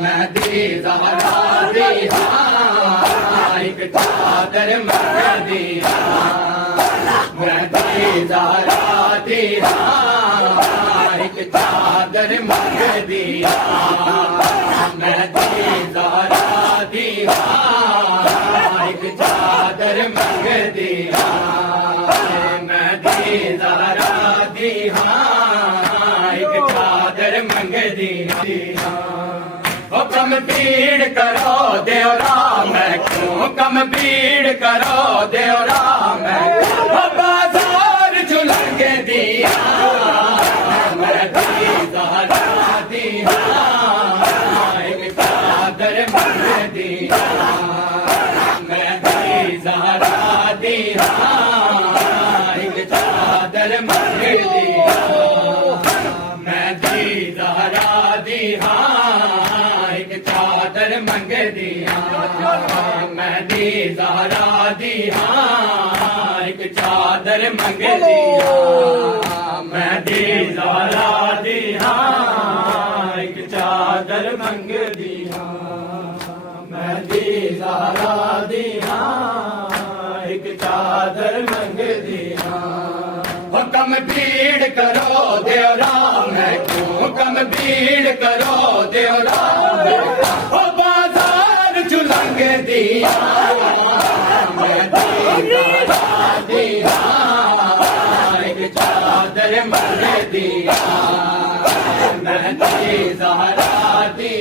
मेहदी ज़हरा दी एक चादर मेहदी मेहदी ज़हरा दी एक चादर मेहदी मेहदी ज़हरा दी एक चादर मेहदी मेहदी ज़हरा दी एक चादर मंगदी कम भीड़ करो देवरा मैं क्यों कम भीड़ करो देवरा मैं बाजार झुलक दिया मेहदी ज़हरा दी एक चादर मंगदी मेहदी ज़हरा दी एक चादर मंगदी मेहदी ज़हरा दी एक चादर मंगदी मेहदी ज़हरा दी एक चादर मंगदी मेहदी ज़हरा दी एक चादर मंगदी मेहदी ज़हरा दी एक चादर मंगदी कम भीड़ करो देवरा मैं क्यों कम भीड़ करो देवरा बाजार झुलक दिया मेहदी ज़हरा दी एक चादर मंगदी मेहदी ज़हरा दी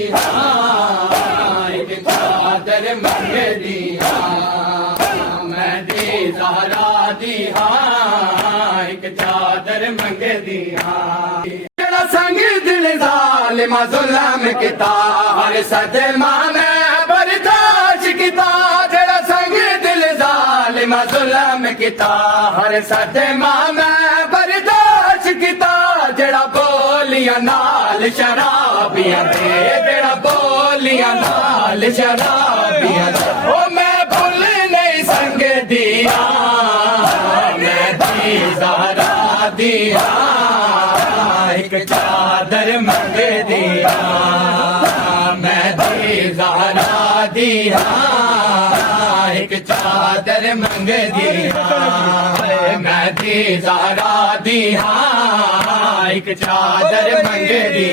एक चादर मंगदी मेहदी ज़हरा दी एक चादर मंगदी जड़ा संग दिल ज़ालिमा ज़ुल्म किता हर सदमा में बर्दाश्त किता जड़ा संग दिल ज़ालिमा ज़ुल्म किता हर सदमा में बर्दाश्त किता जड़ा बोलियां नाल शराबियां दे जड़ा बोलियां नाल शराबियां दे ओ मैं भूल नहीं संग दिया ज़हरा दी एक चादर मंगदी मेहदी ज़हरा दी एक चादर मंगदी मेहदी ज़हरा दी एक चादर मंगदी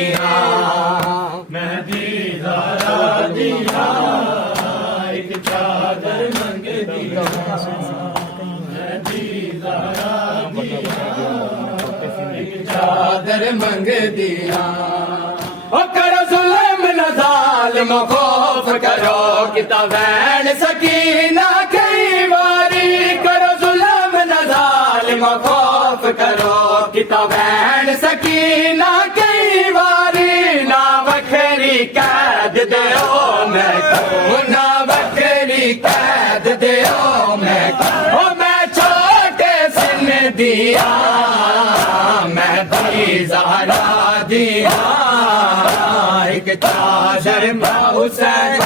मेहदी ज़हरा दी एक चादर मंगदी चादर मंग दिया ओ करो जुल्म न ज़ालिम खौफ करो किताबैन सकीना कई बारी करो जुल्म न ज़ालिम खौफ करो किताबैन सकीना कई बारी ना बखरी कैद दो मैं ना बखरी कैद दो मैं छोटे सिन दिया मेहदी ज़हरा दी एक चादर हुसैन